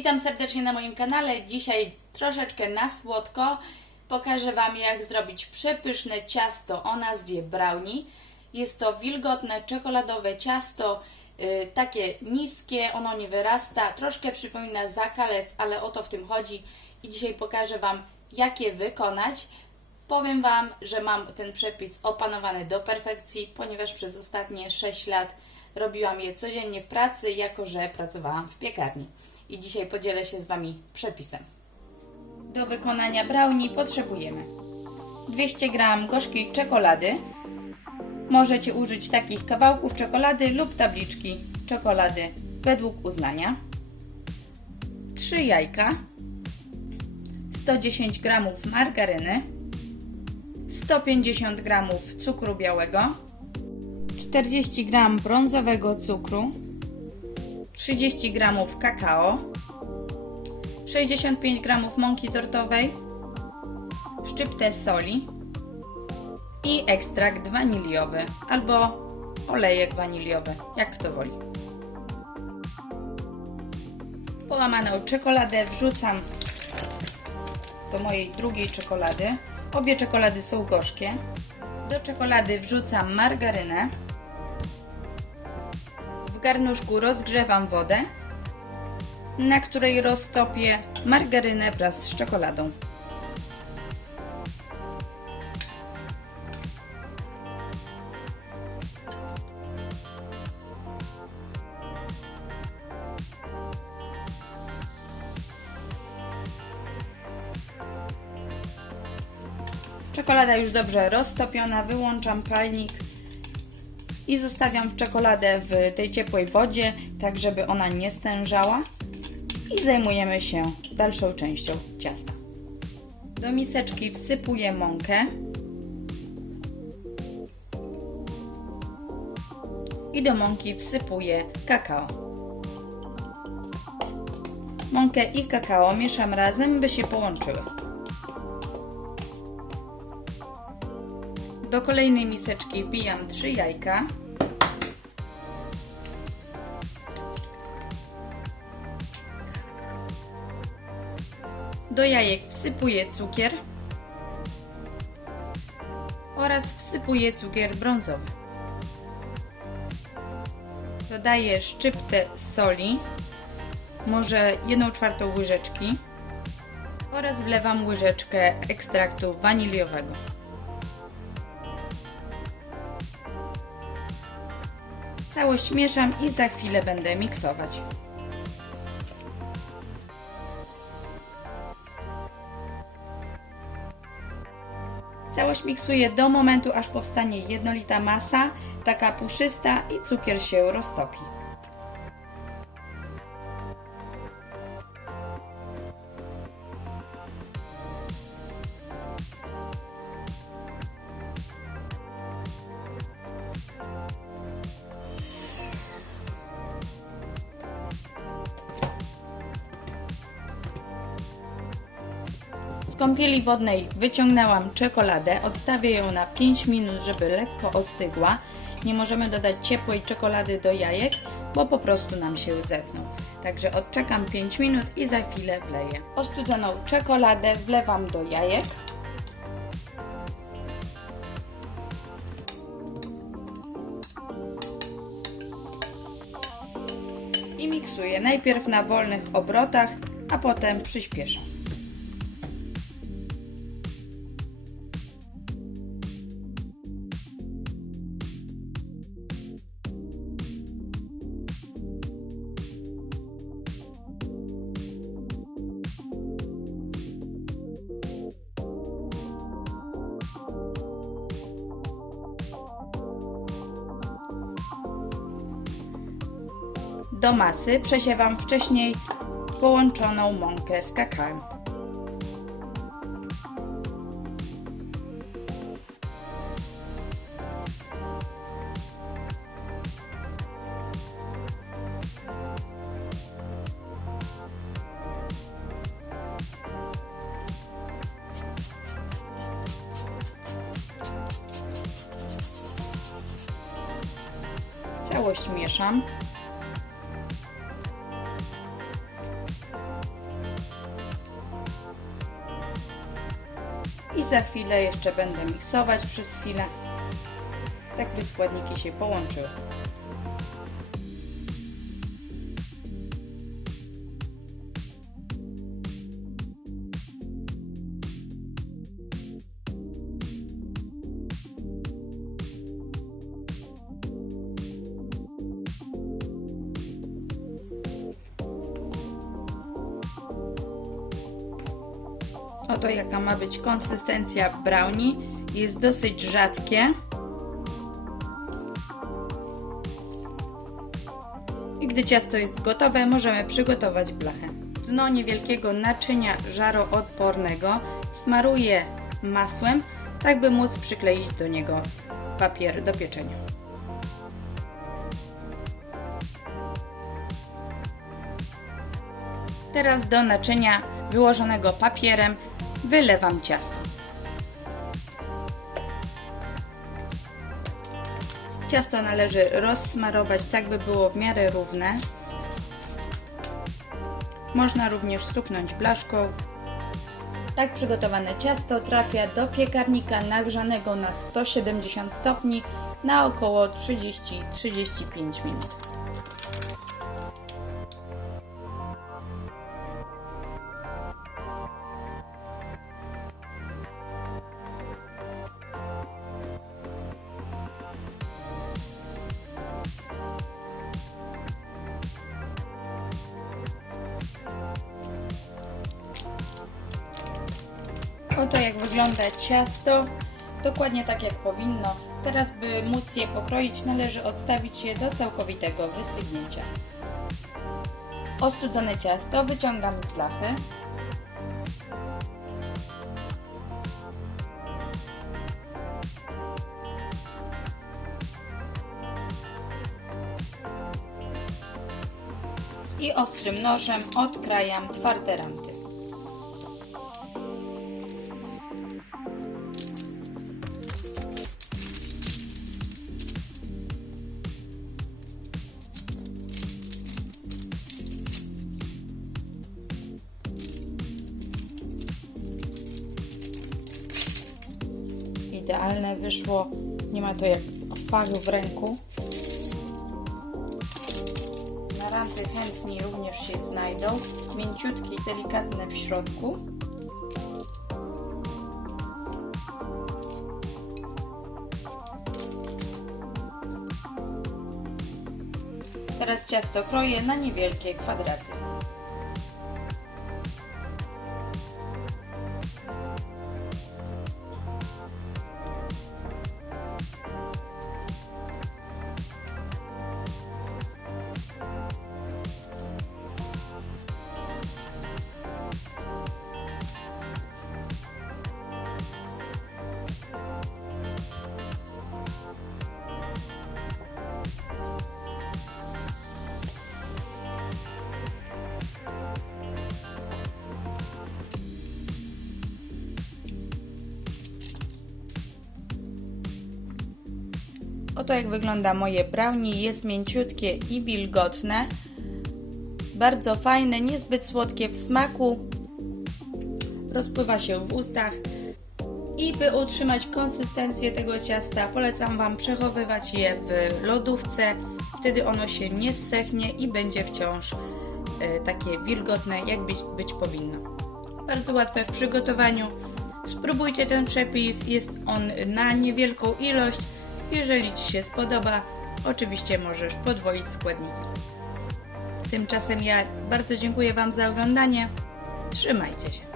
Witam serdecznie na moim kanale. Dzisiaj troszeczkę na słodko. Pokażę Wam, jak zrobić przepyszne ciasto o nazwie brownie. Jest to wilgotne, czekoladowe ciasto, takie niskie, ono nie wyrasta, troszkę przypomina zakalec, ale o to w tym chodzi. I dzisiaj pokażę Wam, jak je wykonać. Powiem Wam, że mam ten przepis opanowany do perfekcji, ponieważ przez ostatnie 6 lat robiłam je codziennie w pracy, jako że pracowałam w piekarni. I dzisiaj podzielę się z Wami przepisem. Do wykonania brownie potrzebujemy 200 g gorzkiej czekolady. Możecie użyć takich kawałków czekolady lub tabliczki czekolady według uznania. 3 jajka, 110 g margaryny, 150 g cukru białego, 40 g brązowego cukru, 30 g kakao, 65 g mąki tortowej, szczyptę soli i ekstrakt waniliowy albo olejek waniliowy, jak kto woli. Połamaną czekoladę wrzucam do mojej drugiej czekolady. Obie czekolady są gorzkie. Do czekolady wrzucam margarynę. W garnuszku rozgrzewam wodę, na której roztopię margarynę wraz z czekoladą. Czekolada już dobrze roztopiona, wyłączam palnik i zostawiam czekoladę w tej ciepłej wodzie, tak żeby ona nie stężała, i zajmujemy się dalszą częścią ciasta. Do miseczki wsypuję mąkę i do mąki wsypuję kakao. Mąkę i kakao mieszam razem, by się połączyły. Do kolejnej miseczki wbijam 3 jajka. Do jajek wsypuję cukier oraz wsypuję cukier brązowy. Dodaję szczyptę soli, może 1/4 łyżeczki, oraz wlewam łyżeczkę ekstraktu waniliowego. Całość mieszam i za chwilę będę miksować. Całość miksuję do momentu, aż powstanie jednolita masa, taka puszysta, i cukier się roztopi. Z kąpieli wodnej wyciągnęłam czekoladę, odstawię ją na 5 minut, żeby lekko ostygła. Nie możemy dodać ciepłej czekolady do jajek, bo po prostu nam się zetną. Także odczekam 5 minut i za chwilę wleję. Ostudzoną czekoladę wlewam do jajek. I miksuję najpierw na wolnych obrotach, a potem przyspieszam. Do masy przesiewam wcześniej połączoną mąkę z kakałem. Całość mieszam. i za chwilę jeszcze będę miksować przez chwilę, tak by składniki się połączyły. Oto jaka ma być konsystencja brownie. Jest dosyć rzadkie. I gdy ciasto jest gotowe, możemy przygotować blachę. Dno niewielkiego naczynia żaroodpornego smaruję masłem, tak by móc przykleić do niego papier do pieczenia. Teraz do naczynia wyłożonego papierem wylewam ciasto. Ciasto należy rozsmarować tak, by było w miarę równe. Można również stuknąć blaszką. Tak przygotowane ciasto trafia do piekarnika nagrzanego na 170 stopni na około 30-35 minut. Oto jak wygląda ciasto, dokładnie tak jak powinno. Teraz, by móc je pokroić, należy odstawić je do całkowitego wystygnięcia. Ostudzone ciasto wyciągam z blachy. I ostrym nożem odkrajam twarde ranty. Idealne wyszło, nie ma to jak kwachu w ręku. Na ranty chętni również się znajdą, mięciutkie i delikatne w środku. Teraz ciasto kroję na niewielkie kwadraty. Oto jak wygląda moje brownie, jest mięciutkie i wilgotne, bardzo fajne, niezbyt słodkie w smaku, rozpływa się w ustach i by utrzymać konsystencję tego ciasta polecam Wam przechowywać je w lodówce, wtedy ono się nie zsechnie i będzie wciąż takie wilgotne, jak być powinno. Bardzo łatwe w przygotowaniu, spróbujcie ten przepis, jest on na niewielką ilość. Jeżeli Ci się spodoba, oczywiście możesz podwoić składniki. Tymczasem ja bardzo dziękuję Wam za oglądanie. Trzymajcie się.